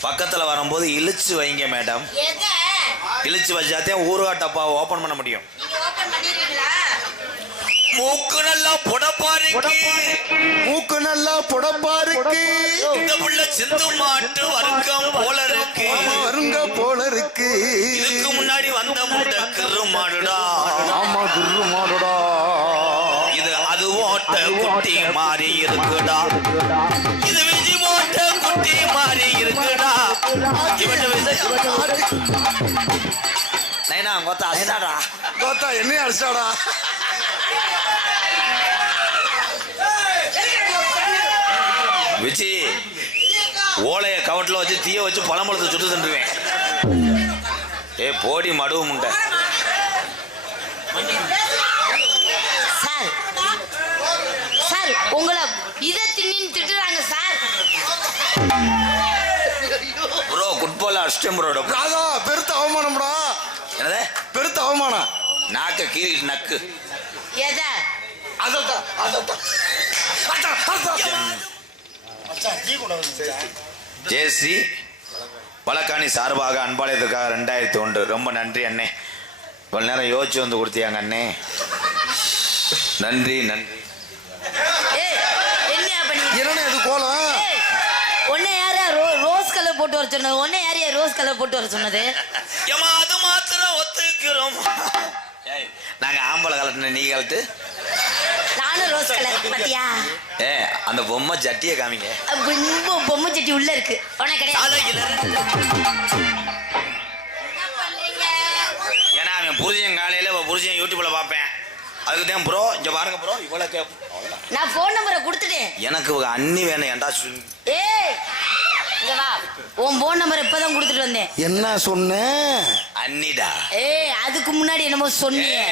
பக்கத்துல வரும்போது இழுச்சு வைங்க மேடம் எத இழுச்சு வச்சாத்தே ஊறுகாய் டப்பாவை ஓபன் பண்ண முடியும். மூக்கு நல்லா புடப்பா இருக்கு மூக்கு நல்லா புடப்பா இருக்கு இந்த புள்ள சிந்து மாட்டு வர்க்கம் போல இருக்கு. வருங்க போல இருக்கு. இதுக்கு முன்னாடி வந்த முட்டை கிரு மாடுடா நைனா கொத்த அசாடா கோத்தா என்ன அடிச்சாடா? விஜி ஓலைய கவட்டில் வச்சு தீய வச்சு பழம்பழத்தை சுட்டு தண்டுவேன் ஏ போடி மடுவு முண்டை சார் சார் உங்களை ப்ரோட ராதா பெருத்த அவமானம்டா என்னது? பெருத்த அவமானம். நாக்க கீறி நக்கு. எத? அதான். ஜேசி வழக்காணி சார்பாக அன்பாளையத்துக்காக ரெண்டாயிரத்தி ஒன்று. ரொம்ப நன்றி அண்ணே. இவ்வளோ நேரம் யோசிச்சு வந்து கொடுத்தியாங்க அண்ணே. நன்றி நன்றி. ஏய் என்ன இது கோலம்? உன்னை யாரா ரோ ரோஸ் கலர் போட்டு வர சொன்னது யாரையா ரோஸ் கலர் போட்டு வர சொன்னது. ஏமா அது மாத்திரம் ஒத்துக்கிறோம். நாங்க ஆம்பளை கலட்டின நீ கலட்டு நானும் ரோஸ் கலர் பாத்தியா? ஏ அந்த பொம்மை ஜட்டியை காமிங்க. ரொம்ப பொம்மை சட்டி உள்ள இருக்கு. உனக்கு கிடையாது. ஏன்னா அவன் புருஷன் காலையில புருஷன் யூடியூப்ல பார்ப்பேன். அதுக்கு தான் ப்ரோ இங்க பாருங்க ப்ரோ இவ்வளவு கேப். நான் போன் நம்பரை கொடுத்துட்டேன். எனக்கு அண்ணி வேணும் ஏன்டா ஏய் இங்க வா. உன் போன் நம்பர் இப்பதான் கொடுத்துட்டு வந்தேன். என்ன சொன்னேன் அண்ணிடா. ஏய் அதுக்கு முன்னாடி என்னமோ சொன்னியே.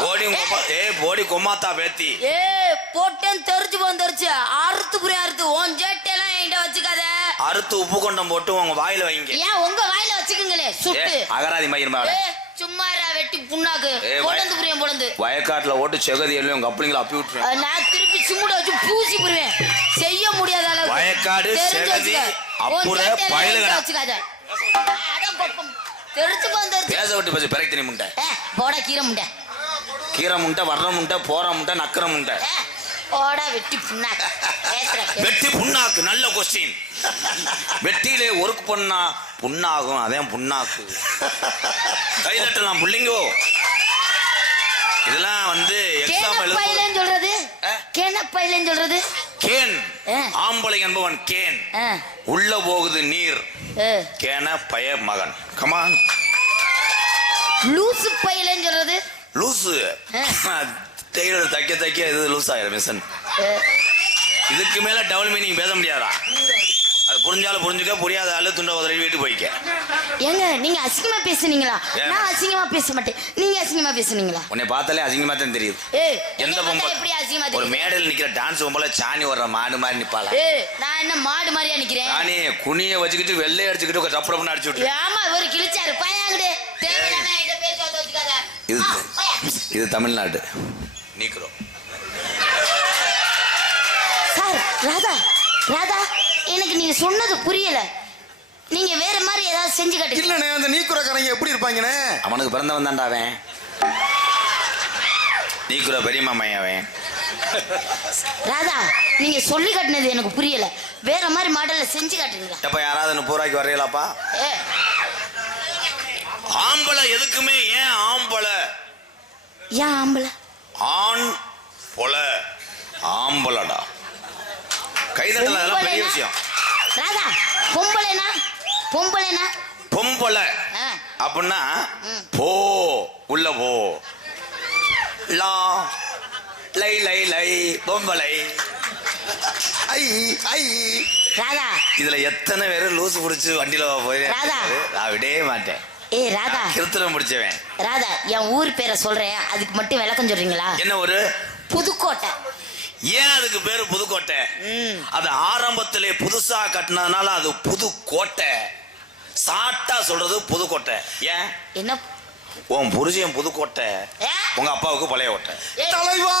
போடி ஏய். போடி கொம்மாத்தா பேத்தி. ஏய் போட்டேன் தெரிச்சு போன் தெரிச்சு அறுத்து புரிய அறுத்து. உன் ஜேட்டையெல்லாம் என்கிட்ட வச்சுக்காத. அறுத்து உப்பு கொண்டம் போட்டு உங்க வாயில வைங்க. ஏன் உங்க வாயில வச்சுக்கங்களே ஏ சுட்டு அகராதி மயிர் மேல ஏய் வெட்டி புண்ணாக்கு. ஏய், வய- பொழந்து புரியும் பொழந்து வயக்காட்டுல ஓட்டு செகதி எல்லாம் உங்க அப்படிங்களை அப்பி விட்டுருவேன். அஹ் நான் திருப்பி சிமுட வச்சு பூசி புரிவேன். செய்ய முடியாத அளவுக்கு வயக்காடு, செகதி, அப்புற, பயலுகடா. வச்சுக்காத. தெரிச்சு தெரிச்சு பேச விட்டு பேச பிறகு திணி முண்டை. போடா கீரை முண்டை. கீரை முண்டை வர்ற முண்டை போற முண்டை நக்கிற முண்டை. போடா வெட்டி புண்ணாக்கு. வெட்டி புண்ணாக்கு நல்ல கொஸ்டின் வெட்டியிலே ஒர்க் பண்ணா புண்ணாகும் அதே புண்ணாக்கு. கைதட்டலாம் புள்ளிங்கோ இதெல்லாம் வந்து எக்ஸாம் எழுத கேனப்பையிலன்னு சொல்றது? ஆ? கேனப்பையிலன்னு சொல்றது? கேன். ஆம்பளை என்பவன் கேன். உள்ள போகுது நீர். கேன பய மகன். கமான் லூசு பையிலன்னு சொல்றது? லூசு. டெய்லர் தைக்க தைக்க இது லூஸ் ஆயிரும் மிஷன் இதுக்கு மேல டபுள் மீனிங் பேச முடியாதா? புரிஞ்சாலும் புரிஞ்சுக்க புரியாத ஆளு துண்ட உதறி வீட்டுக்கு போய்க்க. ஏங்க நீங்க அசிங்கமா பேசுனீங்களா? நான் அசிங்கமா பேச மாட்டேன். நீங்க அசிங்கமா பேசுனீங்களா? உன்னை பார்த்தாலே அசிங்கமா தான் தெரியுது. எந்த பொம்பளை ஒரு மேடையில் நிக்கிற டான்ஸ் பொம்பளை சாணி வர்ற மாடு மாதிரி நிப்பாளா? நான் என்ன மாடு மாதிரியா நிக்கிறேன்? சாணி குனிய வச்சுக்கிட்டு வெள்ளை அடிச்சுக்கிட்டு ஒரு ரப்பு ரப்புன்னு அடிச்சு விட்டு ஆமா ஒரு கிழிச்சாரு. பையன்கிட்ட தேவையில்லாம இதை பேச வந்து வச்சுக்காத. இது ஆ, போயா. இது தமிழ்நாடு. நீக்கிறோம். சார் ராதா ராதா. எனக்கு நீங்க சொன்னது புரியல. நீங்க வேற மாதிரி ஏதாவது செஞ்சு காட்டுங்க. இல்லண்ணே அந்த நீக்குறக்காரங்க எப்படி இருப்பாங்கண்ணே? அவனுக்கு பிறந்தவன் தான்டா அவன். நீக்குற பெரியம்மா அவன். ராதா நீங்க சொல்லி காட்டினது எனக்கு புரியல. வேற மாதிரி மாடல்ல செஞ்சு காட்டுங்களா எப்ப யாராவது முப்பது ரூபாய்க்கு வரையலாப்பா ஆம்பளை எதுக்குமே ஏன் ஆம்பளை? ஏன் ஆம்பளை? ஆண் பொல. ஆம்பளடா. கைதட்டல அதெல்லாம் பெரிய விஷயம். ராதா பொம்பளைனா பொம்பளைனா பொம்பளை அப்படின்னா. போ உள்ள போ. லா லை லை லை பொம்பளை. ஐ ஐ. ராதா. இதுல எத்தனை பேர் லூசு புடிச்சு வண்டியில போய் ராதா. நான் விடவே மாட்டேன். ஏ ராதா. கிருத்திரம் முடிச்சவன் ராதா என் ஊர் பேரை சொல்றேன். அதுக்கு மட்டும் விளக்கம் சொல்றீங்களா? என்ன ஒரு புதுக்கோட்டை. ஏன் அதுக்கு பேரு புதுக்கோட்டை. அது ஆரம்பத்திலே புதுசா கட்டினதுனால அது புதுக்கோட்டை. சாட்டா சொல்றது புதுக்கோட்டை. ஏன்? என்ன? உன் புருஷன் புதுக்கோட்டை? உங்க அப்பாவுக்கு பழைய கோட்டை தலைவா!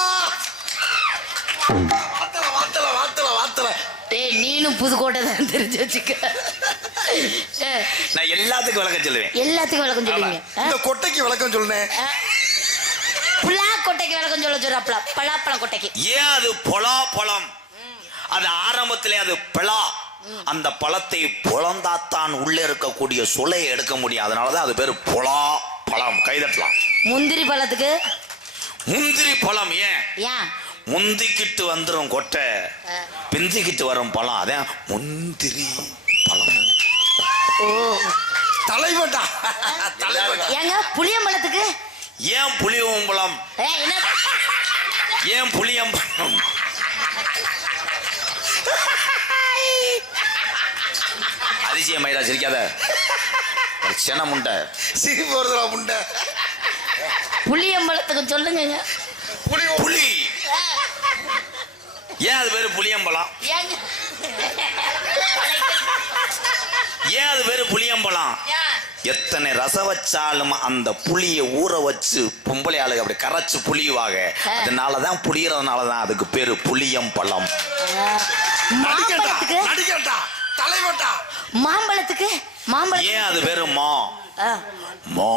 வாத்தல வாத்தல வாத்தல வாத்தல. டேய் நீனும் புதுக்கோட்டை தான் தெரிஞ்சு வச்சுக்க. நான் எல்லாத்துக்கும் விளக்கம் சொல்லுவேன். எல்லாத்துக்கும் விளக்கம் சொல்லுவீங்க. இந்த கொட்டைக்கு விளக்கம் சொல்லுனேன். விளக்கம் சொல்ல சொல்றாப்ல பலாப்பழம் கொட்டைக்கு. ஏன் அது பொலா பழம் அது ஆரம்பத்திலே அது பிளா. அந்த பழத்தை பொழந்தாத்தான் உள்ளே இருக்கக்கூடிய சுளையை எடுக்க முடியும். அதனாலதான் அது பேரு பொலா பழம் கைதட்டலாம் முந்திரி பழத்துக்கு? முந்திரி பழம் ஏன்? ஏன்? முந்திக்கிட்டு வந்துரும் கொட்டை. பிந்திக்கிட்டு வரும் பழம். அதான் முந்திரி பழம். ஓ. தலைவன்டா தலைவன்டா ஏங்க புளியம்பழத்துக்கு? ஏன் புளியம்பழம்? என்ன ஏன் புளியம்பழம் அதிசயம் மயிரா சிரிக்காத. ஒரு சென முண்டை. சிரிப்பு வருதுடா முண்டை. புளியம்பழத்துக்கு சொல்லுங்க புலி புலி ஏன் அது பேரு புளியம்பழம் ஏன் அது பேரு புளியம்பழம் ஏன்? எத்தனை ரசம் வச்சாலும் அந்த புளியை ஊற வச்சு பொம்பளை ஆளுங்க அப்படி கரைச்சு புளியுவாங்க. அதனாலதான் புளியறதுனாலதான் அதுக்கு பேரு நடிக்கட்டா மாம்பழத்துக்கு? நடிக்கட்டா மாம்பழத்துக்கு? மாம்பழம் ஏன் அது பேரு மா. மா.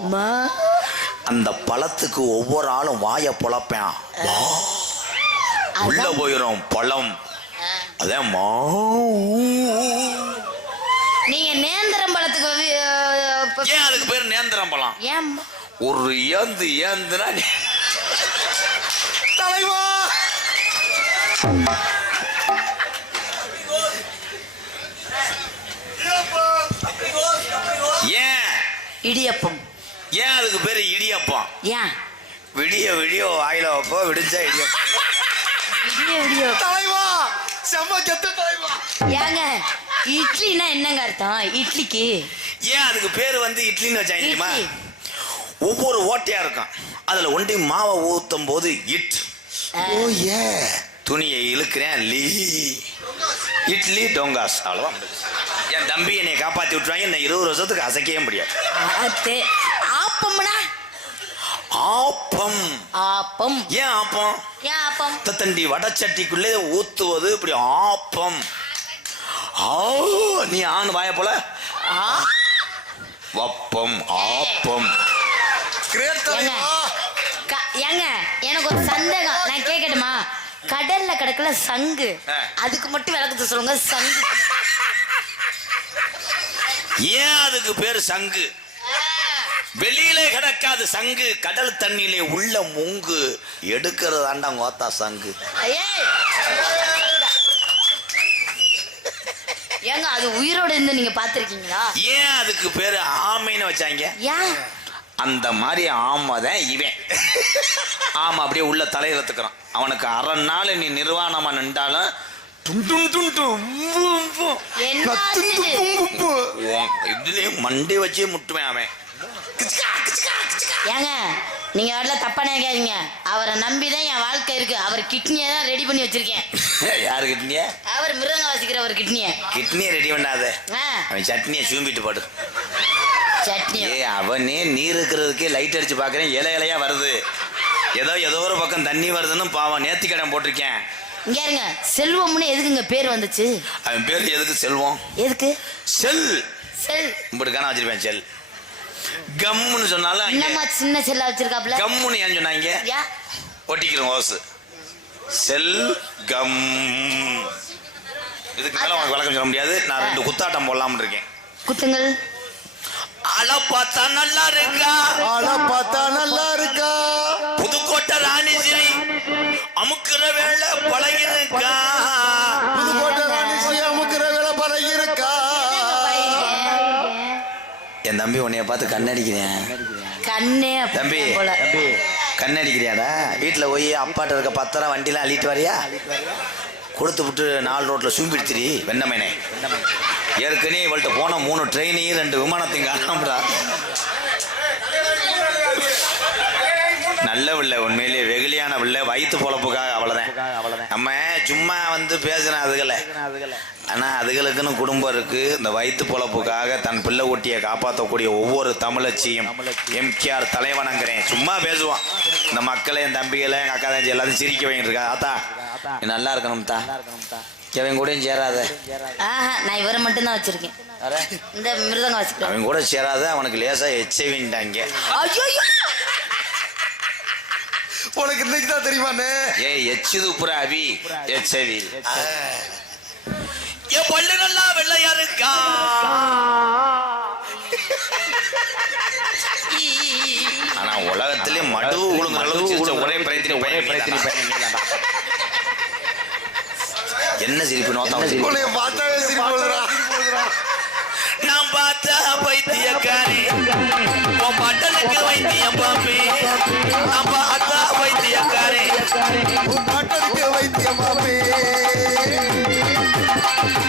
மா. அந்த பழத்துக்கு ஒவ்வொரு ஆளும் வாய பொழப்பேன். வா. உள்ள. போயிரும் பழம். ஆ. அதான் மா. நீங்க நேந்திரம் பழத்துக்கு ஏன் அதுக்கு பேர் நேந்திரம் பழம்? ஏன்? ஒரு ஏந்து ஏந்துனா நீ- தலைவா! ஏன்? இடியப்பம். ஏன் அதுக்கு பேரு இடியப்பம்? ஏன்? விடிய விடிய வாயில வைப்போம் விடிஞ்சா இடியப்பம். இடிய இடிய. தலைவா! செம்ம கெத்த தலைவா! ஏங்க இட்லினா என்னங்க அர்த்தம்? இட்லிக்கு? ஏன் அதுக்கு பேர் வந்து இட்லின்னு வச்சாங்க தெரியுமா? இட்லி. ஒவ்வொரு ஓட்டையா இருக்கும். அதுல ஒண்டி மாவை ஊத்தும் போது இட். ஓ ஏ. துணியை இழுக்கிறேன் லீ. இட்லி டோங்காஸ். முடிஞ்சுச்சு. என் தம்பி என்னை காப்பாத்தி விட்டுருவாங்க. இந்த இருபது வருஷத்துக்கு அசைக்கவே முடியாது. ஆத்தே. ஆப்பம்னா? ஆப்பம். ஆப்பம். ஏன் ஆப்பம்? ஏன் ஆப்பம்? தண்டி வடச்சட்டிக்குள்ளே ஊத்துவது இப்படி ஆப்பம். நீ ஆண் வாய போல. ஆ, வப்பம் ஆப்பம். ஏங்க எனக்கு ஒரு சந்தேகம். நான் கேட்கட்டுமா கடல்ல கிடக்கல சங்கு. அதுக்கு மட்டும் விளக்கத்தை சொல்லுங்க சங்கு. ஏன் அதுக்கு பேர் சங்கு? வெளியிலே கிடக்காது சங்கு கடல் தண்ணியிலே உள்ள முங்கு. எடுக்கிறதாண்டா கோத்தா சங்கு ஏய். ஏங்க அது உயிரோட இருந்து நீங்க பாத்திருக்கீங்களா ஏன் அதுக்கு பேரு ஆமைன்னு வச்சாங்க? ஏன்? அந்த மாதிரி ஆமை தான் இவன். ஆமா அப்படியே உள்ள தலையிறத்துக்கிறான் அவனுக்கு அரை நாள் நீ நிர்வாணமா நின்றாலும் மண்டை வச்சே முட்டுவேன் அவன். ஏங்க நீங்க வரல தப்பா நினைக்காதீங்க. அவரை நம்பி தான் என் வாழ்க்கை இருக்கு. அவர் கிட்னியை தான் ரெடி பண்ணி வச்சிருக்கேன். யாரு கிட்னிய அவர் மிருதங்க வாசிக்கிற ஒரு கிட்னியை கிட்னியை ரெடி பண்ணாத. ஆ, அவன் சட்னியை சூம்பிட்டு போடு. சட்னி ஏ அவனே நீர் இருக்கிறதுக்கே லைட் அடிச்சு பாக்குறேன் இலை இலையா வருது. ஏதோ ஏதோ ஒரு பக்கம் தண்ணி வருதுன்னு பாவம். நேர்த்திக்கடன் போட்டிருக்கேன். இங்க இருங்க. செல்வம்னு எதுக்குங்க பேர் வந்துச்சு? அவன் பேர் எதுக்கு செல்வம்? எதுக்கு? செல். செல். இப்படிக்கான வச்சிருப்பேன் செல். கம்முன்னு சொன்னாலும் என்னம்மா சின்ன செல்லா வச்சிருக்காப்ல கம்முன்னு ஏன் சொன்னாங்க. ஒட்டிக்கிறோம் ஓசு செல் கம். இதுக்கு மேல உனக்கு விளக்கம் சொல்ல முடியாது. நான் ரெண்டு குத்தாட்டம் போடலாம்னு இருக்கேன். குத்துங்கள். அழ பார்த்தா நல்லா இருக்கா? ஆளா பார்த்தா நல்லா இருக்கா? புதுக்கோட்டை ராணிசிரி அமுக்குற வேலை பழகிருக்கா? புதுக்கோட்டை என் தம்பி உன்னைய பார்த்து கண்ணடிக்கிறேன் கண்ணே தம்பி போல. கண்ணடிக்கிறியாடா? வீட்டில் போய் அப்பாட்ட இருக்க பத்திரம் வண்டிலாம் அள்ளிட்டு வரியா? கொடுத்து விட்டு நாலு ரோட்டில் சூம்பிடுத்திரி வெண்ணமேனே. ஏற்கனவே இவள்கிட்ட போன மூணு ட்ரெயினையும் ரெண்டு விமானத்தையும் காணாமடா. நல்ல பிள்ளை உண்மையிலேயே வெகுளியான பிள்ளை வயிற்று பொழப்புக்காக அவ்வளோதான் நம்ம சும்மா வந்து பேசுன அதுகளை. ஆனால் அதுகளுக்குன்னு குடும்பம் இருக்கு. இந்த வயிற்று பொழப்புக்காக தன் பிள்ளை ஊட்டியை காப்பாற்றக்கூடிய ஒவ்வொரு தமிழச்சியும் எம்கேஆர் தலைவணங்குறேன். சும்மா பேசுவான். இந்த மக்களை என் தம்பிகளை எங்கள் அக்கா தங்கச்சி எல்லாத்தையும் சிரிக்க இருக்கா? ஆத்தா நல்லா இருக்கணும் தா. இவன் கூடயும் சேராத. ஆஹா நான் இவரை மட்டும்தான் வச்சிருக்கேன். இந்த மிருதங்க வச்சுக்கிறேன் அவன் கூட சேராத அவனுக்கு லேசா எச்சவின்ட்டாங்க ஐயோ உனக்கு இன்னைக்கு தான் தெரியுமாண்ணே ஏ எச்சுது புற அவி எச்சவி என் பல்லு நல்லா வெள்ளையா இருக்கா? ஆனா உலகத்திலே மடு உழுங்குற அளவுக்கு சிரிச்ச ஒரே பிரயத்தினி ஒரே பிரயத்தினி என்ன சிரிப்பு நோத்தம் உன்னைய பார்த்தாவே சிரிப்பு வருதுடா. நான் பார்த்த பைத்தியக்காரி உன் பட்டனுக்கு வைத்தியம் பாப்பி நான் பார்த்த பைத்தியக்காரி. உன் பாட்டனுக்கு வைத்தியம் பாப்பே Thank you.